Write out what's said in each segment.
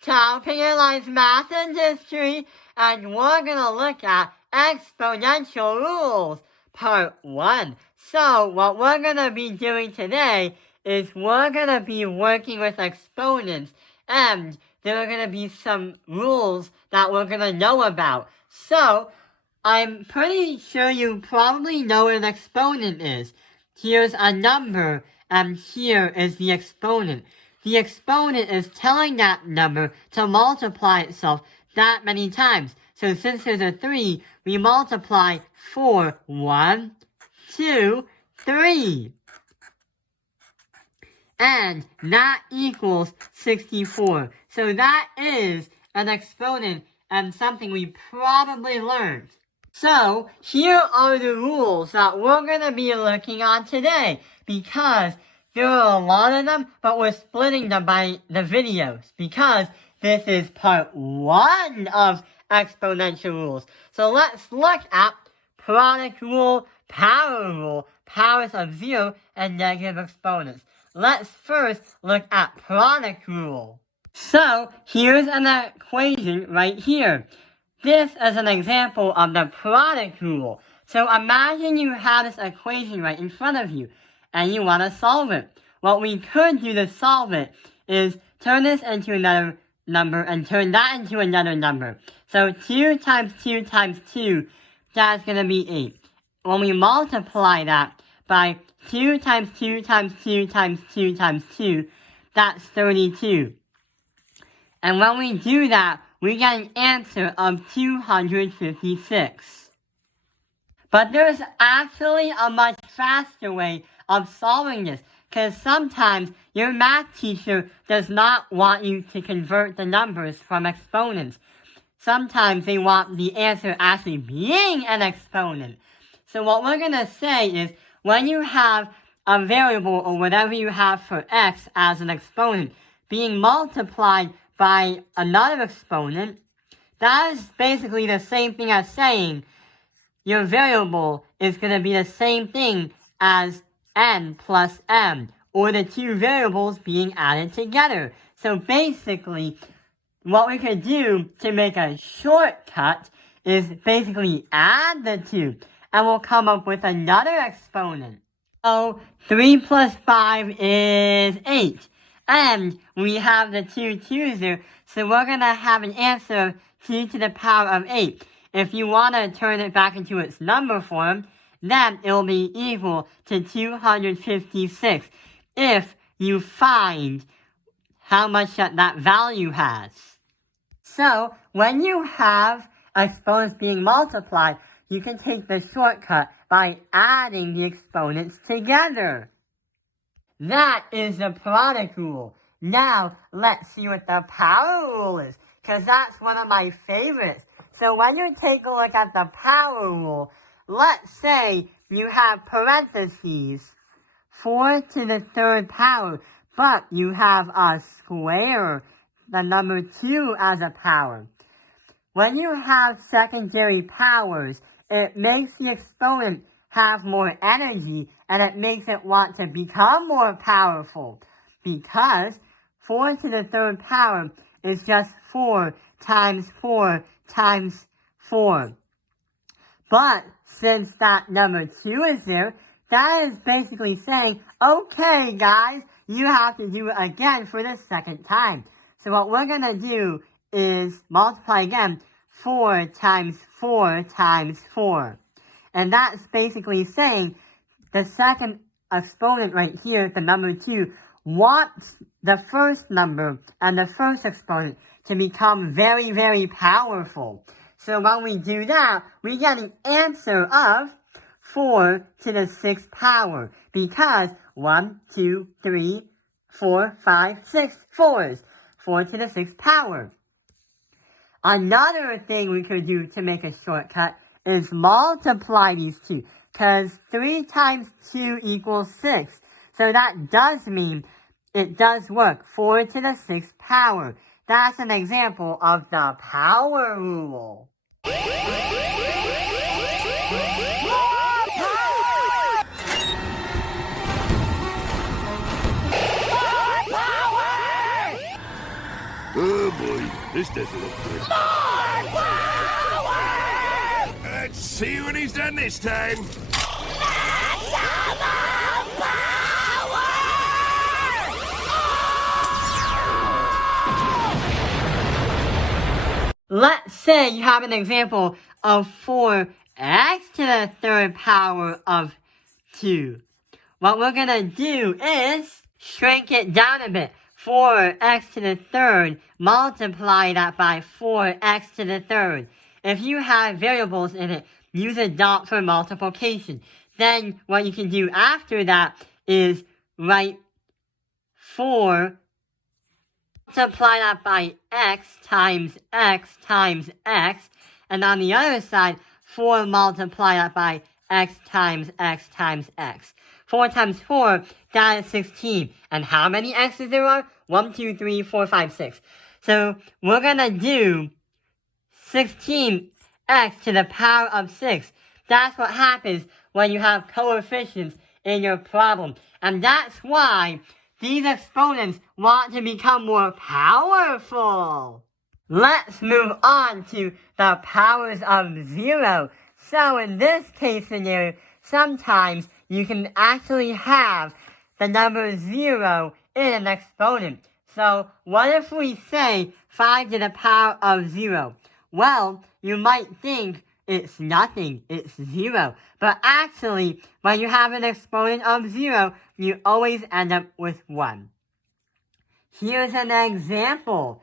Capitalized Math and History, and we're gonna look at exponential rules, part 1. So what we're gonna be doing today is we're gonna be working with exponents, and there are gonna be some rules that we're gonna know about. So I'm pretty sure you probably know what an exponent is. Here's a number, and here is the exponent. The exponent is telling that number to multiply itself that many times. So since there's a 3, we multiply 4. 1, 2, 3. And that equals 64. So that is an exponent and something we probably learned. So here are the rules that we're going to be looking on today, because there are a lot of them, but we're splitting them by the videos because this is part 1 of exponential rules. So let's look at product rule, power rule, powers of 0, and negative exponents. Let's first look at product rule. So here's an equation right here. This is an example of the product rule. So imagine you have this equation right in front of you, and you want to solve it. What we could do to solve it is turn this into another number and turn that into another number. So 2 times 2 times 2, that's going to be 8. When we multiply that by 2 times 2 times 2 times 2 times 2, that's 32. And when we do that, we get an answer of 256. But there's actually a much faster way of solving this, because sometimes your math teacher does not want you to convert the numbers from exponents. Sometimes they want the answer actually being an exponent. So what we're going to say is, when you have a variable or whatever you have for x as an exponent being multiplied by another exponent, that is basically the same thing as saying your variable is going to be the same thing as n plus m, or the two variables being added together. So basically, what we could do to make a shortcut is basically add the two, and we'll come up with another exponent. So 3 plus 5 is 8. And we have the 2 2's there, so we're going to have an answer of 2 to the power of 8. If you want to turn it back into its number form, then it will be equal to 256 if you find how much that value has. So, when you have exponents being multiplied, you can take the shortcut by adding the exponents together. That is the product rule. Now, let's see what the power rule is, because that's one of my favorites. So when you take a look at the power rule, let's say you have parentheses, 4 to the 3rd power, but you have a square, the number 2 as a power. When you have secondary powers, it makes the exponent have more energy, and it makes it want to become more powerful, because 4 to the 3rd power is just 4 times 4 times 4. But since that number 2 is there, that is basically saying, okay guys, you have to do it again for the second time. So what we're going to do is multiply again, 4 times 4 times 4. And that's basically saying the second exponent right here, the number 2, wants the first number and the first exponent to become very, very powerful. So when we do that, we get an answer of 4 to the 6th power, because 1, 2, 3, 4, 5, 6 fours. 4 to the 6th power. Another thing we could do to make a shortcut is multiply these two, because 3 times 2 equals 6. So that does mean it does work, 4 to the 6th power. That's an example of the power rule. Oh boy, this doesn't look good. More power! Let's see what he's done this time. Maximum power! Let's say you have an example of 4x to the third power of 2. What we're going to do is shrink it down a bit. 4x to the third, multiply that by 4x to the third. If you have variables in it, use a dot for multiplication. Then what you can do after that is write 4, multiply that by x times x times x, and on the other side, 4 multiply that by x times x times x. 4 times 4, that is 16. And how many x's there are? 1, 2, 3, 4, 5, 6. So we're going to do 16x to the power of 6. That's what happens when you have coefficients in your problem. And that's why these exponents want to become more powerful. Let's move on to the powers of 0. So in this case scenario, sometimes you can actually have the number 0 in an exponent. So what if we say 5 to the power of 0? Well, you might think it's nothing, it's 0. But actually, when you have an exponent of 0, you always end up with 1. Here's an example.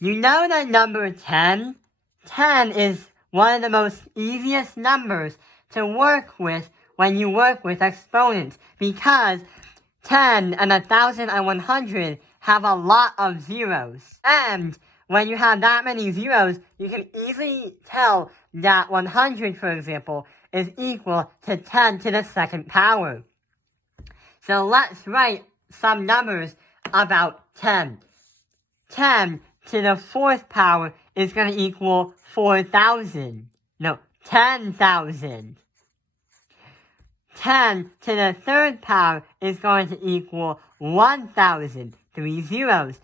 You know the number 10? 10 is one of the most easiest numbers to work with when you work with exponents, because 10 and 1,000 and 100 have a lot of zeros. And when you have that many zeros, you can easily tell that 100, for example, is equal to 10 to the second power. So let's write some numbers about 10. 10 to the fourth power is going to equal 4,000. No, 10,000. 10 to the third power is going to equal 1,000. 3 zeros.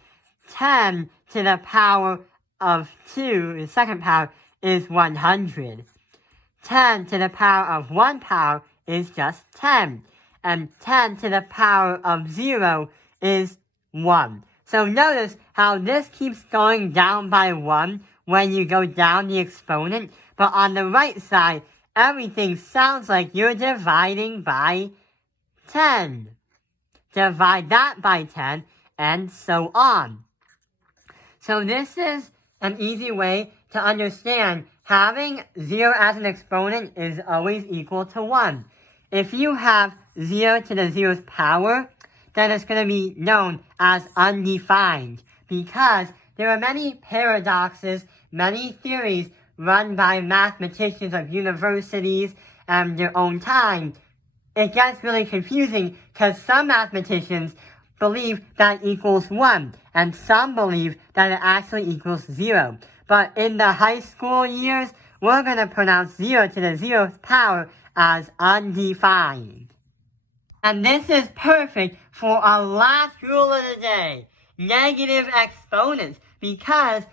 10 to the power of 2, the second power, is 100. 10 to the power of 1 power is just 10. And 10 to the power of 0 is 1. So notice how this keeps going down by 1 when you go down the exponent. But on the right side, everything sounds like you're dividing by 10. Divide that by 10, and so on. So this is an easy way to understand having 0 as an exponent is always equal to 1. If you have 0 to the 0th power, then it's going to be known as undefined, because there are many paradoxes, many theories run by mathematicians of universities and their own time. It gets really confusing because some mathematicians believe that equals 1, and some believe that it actually equals 0. But in the high school years, we're going to pronounce 0 to the 0th power as undefined. And this is perfect for our last rule of the day, negative exponents, because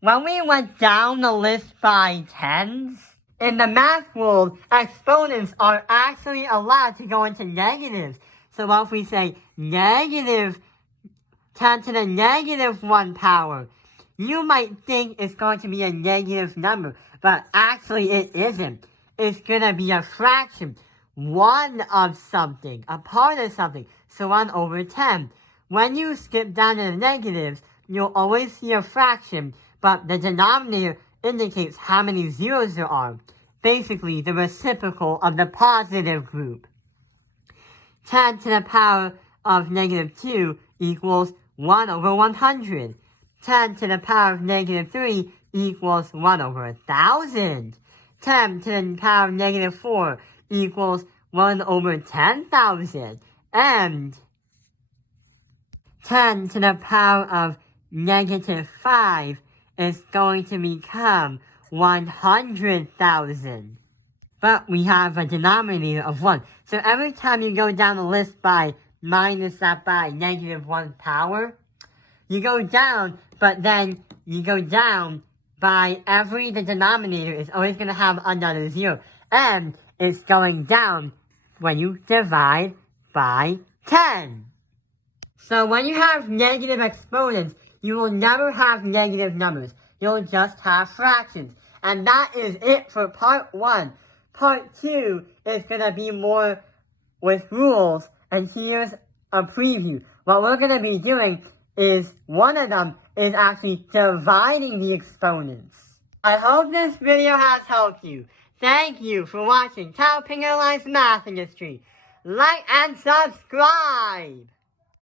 when we went down the list by tens, in the math world, exponents are actually allowed to go into negatives. So if we say negative 10 to the negative 1 power, you might think it's going to be a negative number, but actually it isn't. It's going to be a fraction, 1 of something, a part of something, so 1 over 10. When you skip down to the negatives, you'll always see a fraction, but the denominator indicates how many zeros there are. Basically, the reciprocal of the positive group. 10 to the power of negative 2 equals 1 over 100. 10 to the power of negative 3 equals 1 over 1,000. 10 to the power of negative 4 equals 1 over 10,000. And 10 to the power of negative 5 is going to become 100,000. But we have a denominator of 1. So every time you go down the list by minus that by negative 1 power, you go down, but then you go down by the denominator is always going to have another 0. And it's going down when you divide by 10. So when you have negative exponents, you will never have negative numbers. You'll just have fractions. And that is it for part 1. Part 2 is going to be more with rules, and here's a preview. What we're going to be doing is one of them is actually dividing the exponents. I hope this video has helped you. Thank you for watching Tao Ping Live's Math Industry. Like and subscribe!